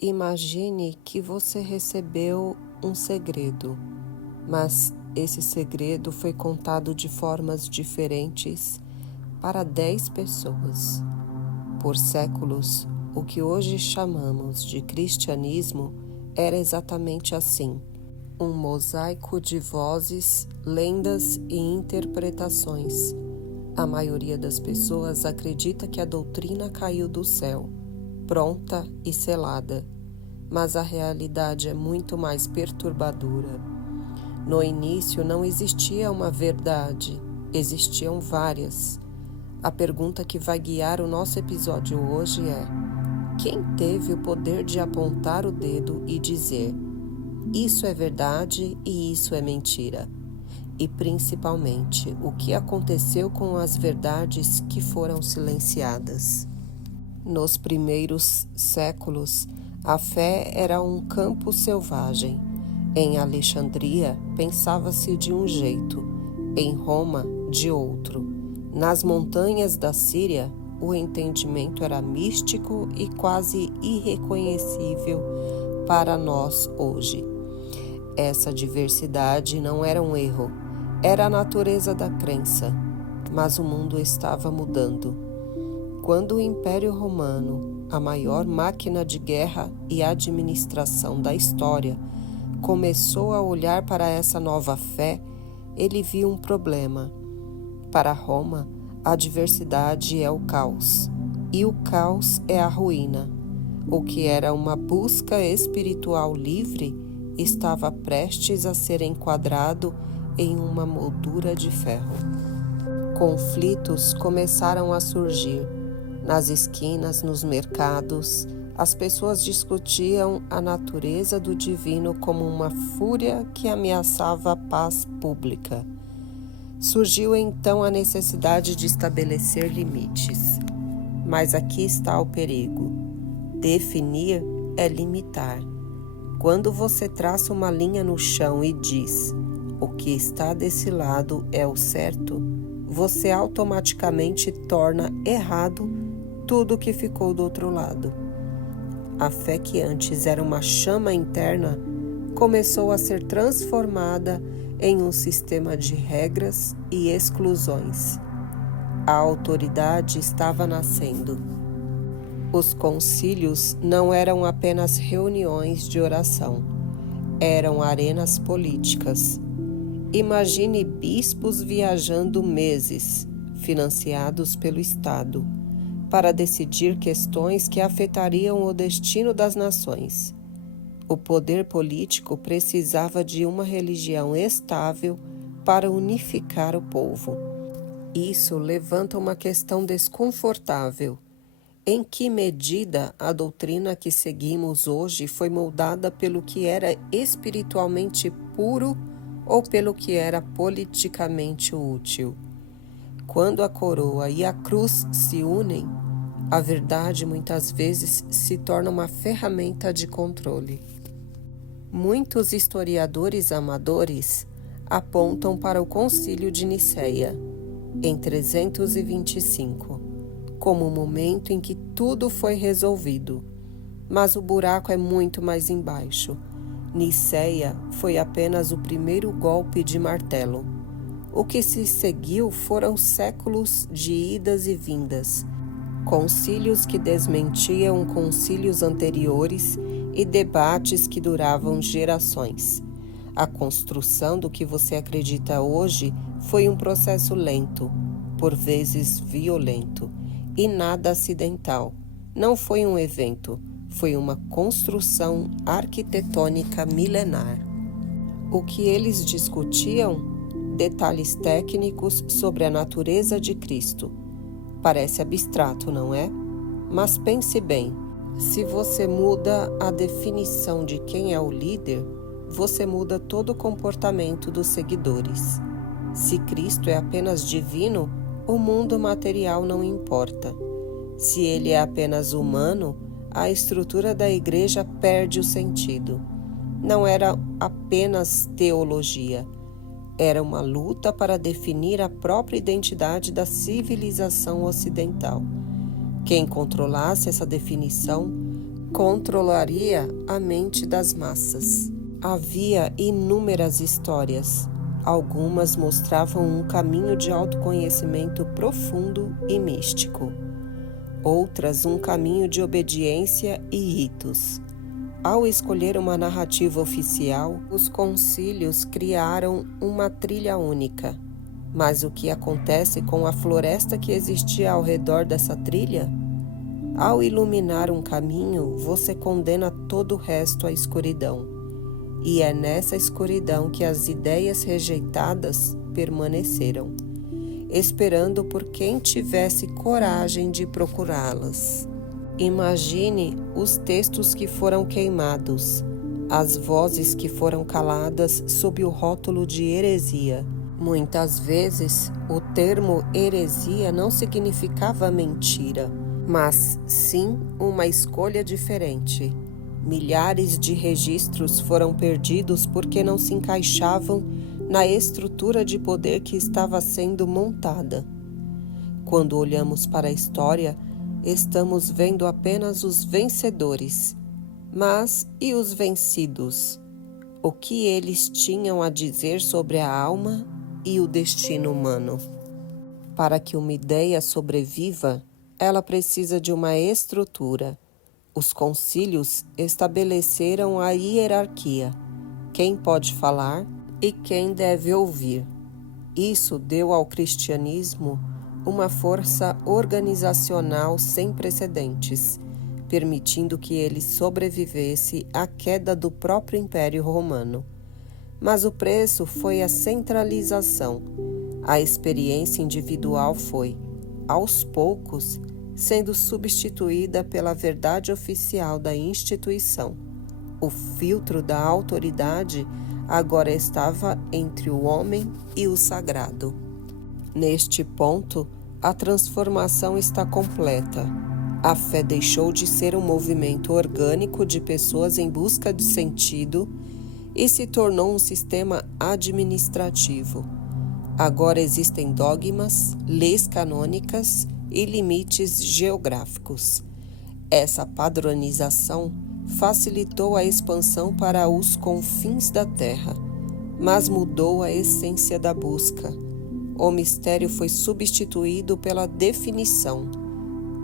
Imagine que você recebeu um segredo, mas esse segredo foi contado de formas diferentes para 10 pessoas. Por séculos, o que hoje chamamos de cristianismo era exatamente assim: um mosaico de vozes, lendas e interpretações. A maioria das pessoas acredita que a doutrina caiu do céu, pronta e selada, mas a realidade é muito mais perturbadora. No início não existia uma verdade, existiam várias. A pergunta que vai guiar o nosso episódio hoje é: quem teve o poder de apontar o dedo e dizer, isso é verdade e isso é mentira? E principalmente, o que aconteceu com as verdades que foram silenciadas? Nos primeiros séculos, a fé era um campo selvagem. Em Alexandria, pensava-se de um jeito, em Roma, de outro. Nas montanhas da Síria, o entendimento era místico e quase irreconhecível para nós hoje. Essa diversidade não era um erro, era a natureza da crença, mas o mundo estava mudando. Quando o Império Romano, a maior máquina de guerra e administração da história, começou a olhar para essa nova fé, ele viu um problema. Para Roma, a diversidade é o caos, e o caos é a ruína. O que era uma busca espiritual livre estava prestes a ser enquadrado em uma moldura de ferro. Conflitos começaram a surgir. Nas esquinas, nos mercados, as pessoas discutiam a natureza do divino como uma fúria que ameaçava a paz pública. Surgiu então a necessidade de estabelecer limites. Mas aqui está o perigo. Definir é limitar. Quando você traça uma linha no chão e diz, o que está desse lado é o certo, você automaticamente torna errado tudo que ficou do outro lado. A fé que antes era uma chama interna começou a ser transformada em um sistema de regras e exclusões. A autoridade estava nascendo. Os concílios não eram apenas reuniões de oração, eram arenas políticas. Imagine bispos viajando meses, financiados pelo Estado, para decidir questões que afetariam o destino das nações. O poder político precisava de uma religião estável para unificar o povo. Isso levanta uma questão desconfortável. Em que medida a doutrina que seguimos hoje foi moldada pelo que era espiritualmente puro ou pelo que era politicamente útil? Quando a coroa e a cruz se unem, a verdade muitas vezes se torna uma ferramenta de controle. Muitos historiadores amadores apontam para o Concílio de Nicéia, em 325, como o momento em que tudo foi resolvido. Mas o buraco é muito mais embaixo. Nicéia foi apenas o primeiro golpe de martelo. O que se seguiu foram séculos de idas e vindas, concílios que desmentiam concílios anteriores e debates que duravam gerações. A construção do que você acredita hoje foi um processo lento, por vezes violento, e nada acidental. Não foi um evento, foi uma construção arquitetônica milenar. O que eles discutiam? Detalhes técnicos sobre a natureza de Cristo. Parece abstrato, não é? Mas pense bem, se você muda a definição de quem é o líder, você muda todo o comportamento dos seguidores. Se Cristo é apenas divino, o mundo material não importa. Se ele é apenas humano, a estrutura da igreja perde o sentido. Não era apenas teologia. Era uma luta para definir a própria identidade da civilização ocidental. Quem controlasse essa definição controlaria a mente das massas. Havia inúmeras histórias. Algumas mostravam um caminho de autoconhecimento profundo e místico. Outras, um caminho de obediência e ritos. Ao escolher uma narrativa oficial, os concílios criaram uma trilha única. Mas o que acontece com a floresta que existia ao redor dessa trilha? Ao iluminar um caminho, você condena todo o resto à escuridão. E é nessa escuridão que as ideias rejeitadas permaneceram, esperando por quem tivesse coragem de procurá-las. Imagine os textos que foram queimados, as vozes que foram caladas sob o rótulo de heresia. Muitas vezes, o termo heresia não significava mentira, mas sim uma escolha diferente. Milhares de registros foram perdidos porque não se encaixavam na estrutura de poder que estava sendo montada. Quando olhamos para a história, estamos vendo apenas os vencedores. Mas e os vencidos? O que eles tinham a dizer sobre a alma e o destino humano? Para que uma ideia sobreviva, ela precisa de uma estrutura. Os concílios estabeleceram a hierarquia. Quem pode falar e quem deve ouvir. Isso deu ao cristianismo uma força organizacional sem precedentes, permitindo que ele sobrevivesse à queda do próprio Império Romano. Mas o preço foi a centralização. A experiência individual foi, aos poucos, sendo substituída pela verdade oficial da instituição. O filtro da autoridade agora estava entre o homem e o sagrado. Neste ponto, a transformação está completa. A fé deixou de ser um movimento orgânico de pessoas em busca de sentido e se tornou um sistema administrativo. Agora existem dogmas, leis canônicas e limites geográficos. Essa padronização facilitou a expansão para os confins da Terra, mas mudou a essência da busca. O mistério foi substituído pela definição,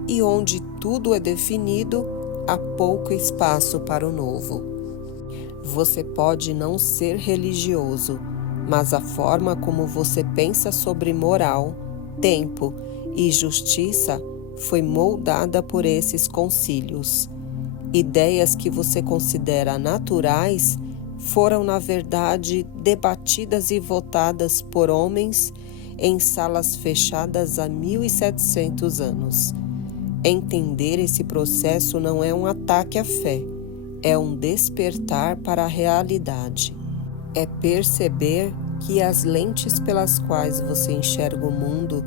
e onde tudo é definido, há pouco espaço para o novo. Você pode não ser religioso, mas a forma como você pensa sobre moral, tempo e justiça foi moldada por esses concílios. Ideias que você considera naturais foram, na verdade, debatidas e votadas por homens em salas fechadas há 1700 anos. Entender esse processo não é um ataque à fé, é um despertar para a realidade. É perceber que as lentes pelas quais você enxerga o mundo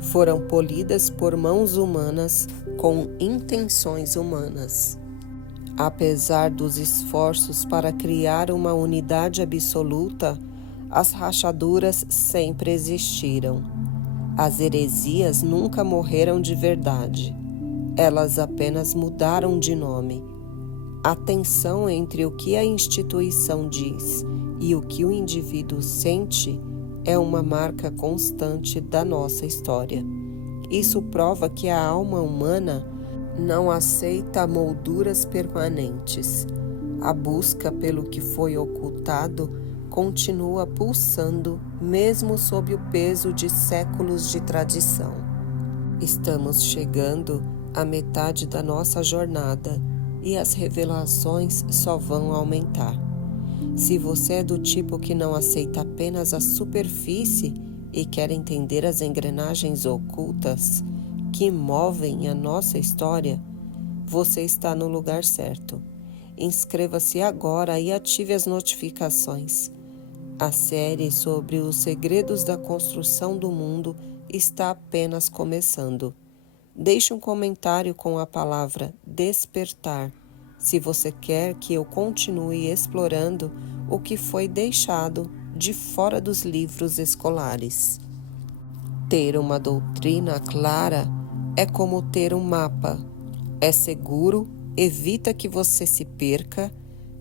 foram polidas por mãos humanas com intenções humanas. Apesar dos esforços para criar uma unidade absoluta, as rachaduras sempre existiram. As heresias nunca morreram de verdade. Elas apenas mudaram de nome. A tensão entre o que a instituição diz e o que o indivíduo sente é uma marca constante da nossa história. Isso prova que a alma humana não aceita molduras permanentes. A busca pelo que foi ocultado continua pulsando, mesmo sob o peso de séculos de tradição. Estamos chegando à metade da nossa jornada e as revelações só vão aumentar. Se você é do tipo que não aceita apenas a superfície e quer entender as engrenagens ocultas que movem a nossa história, você está no lugar certo. Inscreva-se agora e ative as notificações. A série sobre os segredos da construção do mundo está apenas começando. Deixe um comentário com a palavra despertar, se você quer que eu continue explorando o que foi deixado de fora dos livros escolares. Ter uma doutrina clara é como ter um mapa. É seguro, evita que você se perca,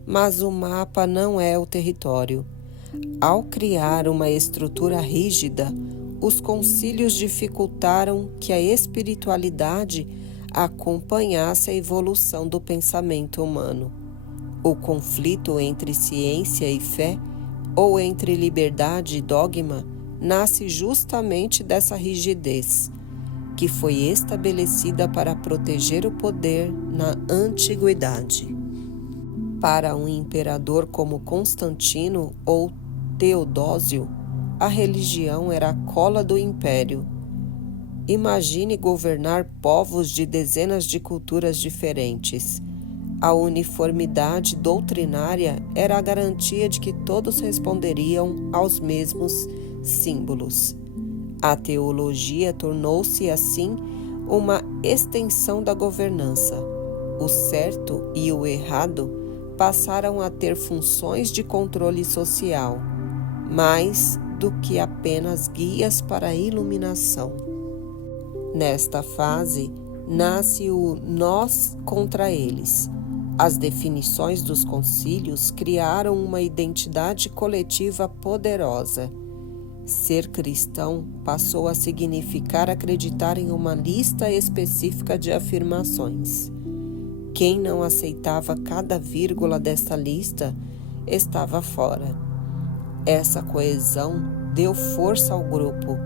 mas o mapa não é o território. Ao criar uma estrutura rígida, os concílios dificultaram que a espiritualidade acompanhasse a evolução do pensamento humano. O conflito entre ciência e fé, ou entre liberdade e dogma, nasce justamente dessa rigidez, que foi estabelecida para proteger o poder na antiguidade. Para um imperador como Constantino ou Teodósio, a religião era a cola do império. Imagine governar povos de dezenas de culturas diferentes. A uniformidade doutrinária era a garantia de que todos responderiam aos mesmos símbolos. A teologia tornou-se, assim, uma extensão da governança. O certo e o errado passaram a ter funções de controle social, mais do que apenas guias para a iluminação. Nesta fase, nasce o nós contra eles. As definições dos concílios criaram uma identidade coletiva poderosa. Ser cristão passou a significar acreditar em uma lista específica de afirmações. Quem não aceitava cada vírgula desta lista estava fora. Essa coesão deu força ao grupo,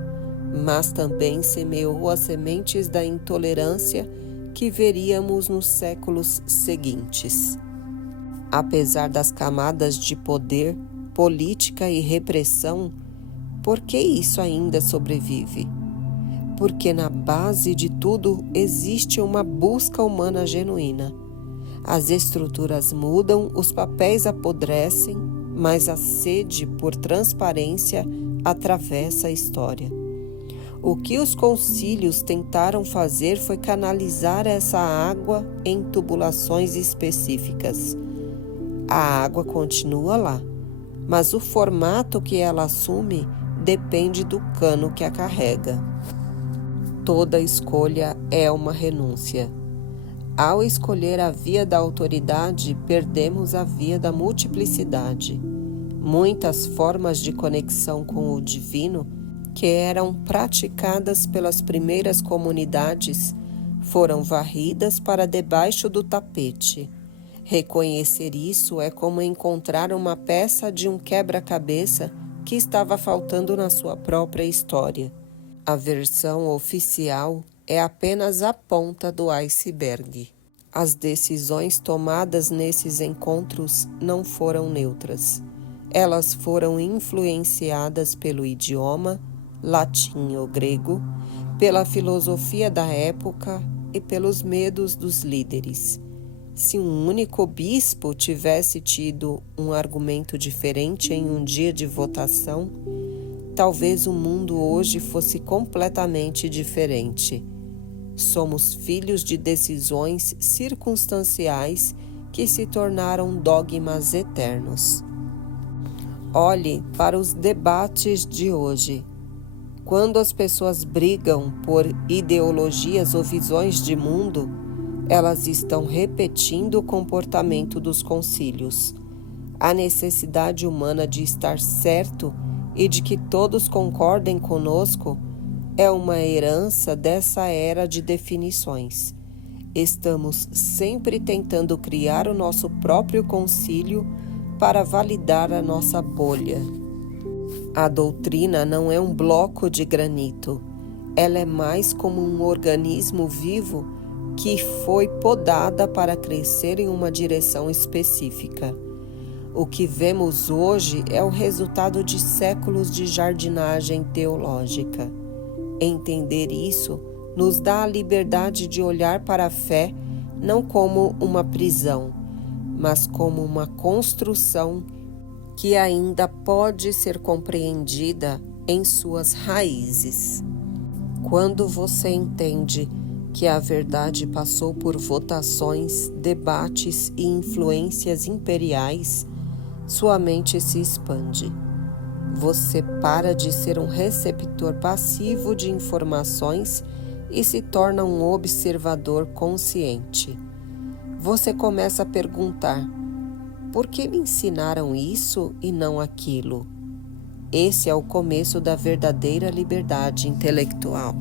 mas também semeou as sementes da intolerância que veríamos nos séculos seguintes. Apesar das camadas de poder, política e repressão, por que isso ainda sobrevive? Porque na base de tudo existe uma busca humana genuína. As estruturas mudam, os papéis apodrecem, mas a sede por transparência atravessa a história. O que os concílios tentaram fazer foi canalizar essa água em tubulações específicas. A água continua lá, mas o formato que ela assume depende do cano que a carrega. Toda escolha é uma renúncia. Ao escolher a via da autoridade, perdemos a via da multiplicidade. Muitas formas de conexão com o divino que eram praticadas pelas primeiras comunidades foram varridas para debaixo do tapete. Reconhecer isso é como encontrar uma peça de um quebra-cabeça que estava faltando na sua própria história. A versão oficial é apenas a ponta do iceberg. As decisões tomadas nesses encontros não foram neutras. Elas foram influenciadas pelo idioma, latim ou grego, pela filosofia da época e pelos medos dos líderes. Se um único bispo tivesse tido um argumento diferente em um dia de votação, talvez o mundo hoje fosse completamente diferente. Somos filhos de decisões circunstanciais que se tornaram dogmas eternos. Olhe para os debates de hoje. Quando as pessoas brigam por ideologias ou visões de mundo, elas estão repetindo o comportamento dos concílios. A necessidade humana de estar certo e de que todos concordem conosco é uma herança dessa era de definições. Estamos sempre tentando criar o nosso próprio concílio para validar a nossa bolha. A doutrina não é um bloco de granito. Ela é mais como um organismo vivo que foi podada para crescer em uma direção específica. O que vemos hoje é o resultado de séculos de jardinagem teológica. Entender isso nos dá a liberdade de olhar para a fé não como uma prisão, mas como uma construção que ainda pode ser compreendida em suas raízes. Quando você entende que a verdade passou por votações, debates e influências imperiais, sua mente se expande. Você para de ser um receptor passivo de informações e se torna um observador consciente. você começa a perguntar: por que me ensinaram isso e não aquilo? Esse é o começo da verdadeira liberdade intelectual.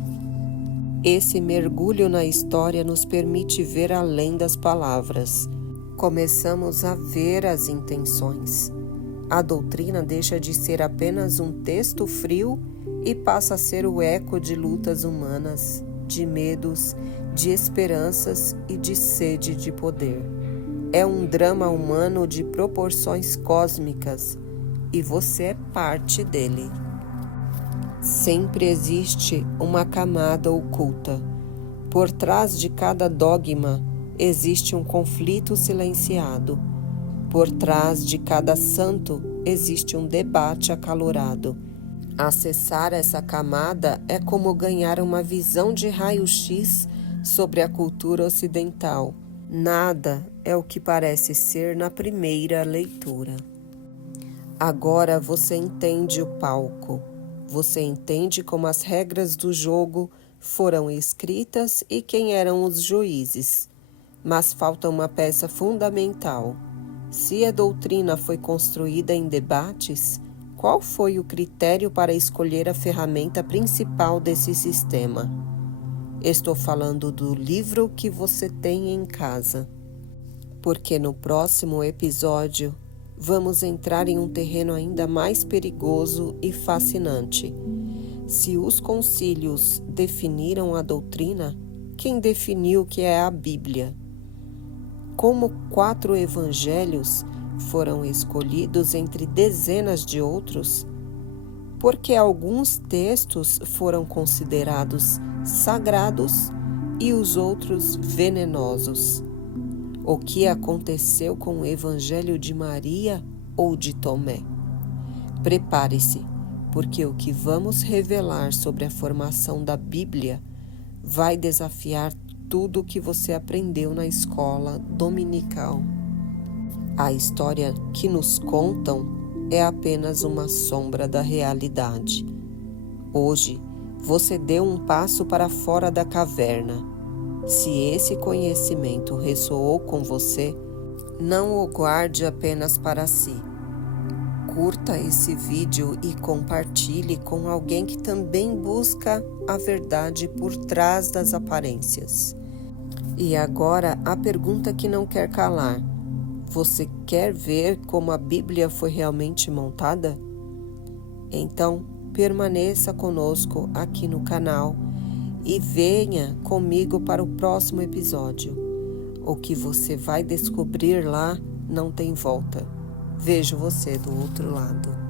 Esse mergulho na história nos permite ver além das palavras. Começamos a ver as intenções. A doutrina deixa de ser apenas um texto frio e passa a ser o eco de lutas humanas, de medos, de esperanças e de sede de poder. É um drama humano de proporções cósmicas e você é parte dele. Sempre existe uma camada oculta. Por trás de cada dogma existe um conflito silenciado. Por trás de cada santo existe um debate acalorado. Acessar essa camada é como ganhar uma visão de raio-x sobre a cultura ocidental. Nada é o que parece ser na primeira leitura. Agora você entende o palco. Você entende como as regras do jogo foram escritas e quem eram os juízes. Mas falta uma peça fundamental. Se a doutrina foi construída em debates, qual foi o critério para escolher a ferramenta principal desse sistema? Estou falando do livro que você tem em casa. Porque no próximo episódio vamos entrar em um terreno ainda mais perigoso e fascinante. Se os concílios definiram a doutrina, quem definiu o que é a Bíblia? Como 4 evangelhos foram escolhidos entre dezenas de outros? Porque alguns textos foram considerados sagrados e os outros venenosos. O que aconteceu com o Evangelho de Maria ou de Tomé? Prepare-se, porque o que vamos revelar sobre a formação da Bíblia vai desafiar tudo o que você aprendeu na escola dominical. A história que nos contam é apenas uma sombra da realidade. Hoje, você deu um passo para fora da caverna. Se esse conhecimento ressoou com você, não o guarde apenas para si. Curta esse vídeo e compartilhe com alguém que também busca a verdade por trás das aparências. E agora a pergunta que não quer calar: você quer ver como a Bíblia foi realmente montada? Então, permaneça conosco aqui no canal e venha comigo para o próximo episódio. O que você vai descobrir lá não tem volta. Vejo você do outro lado.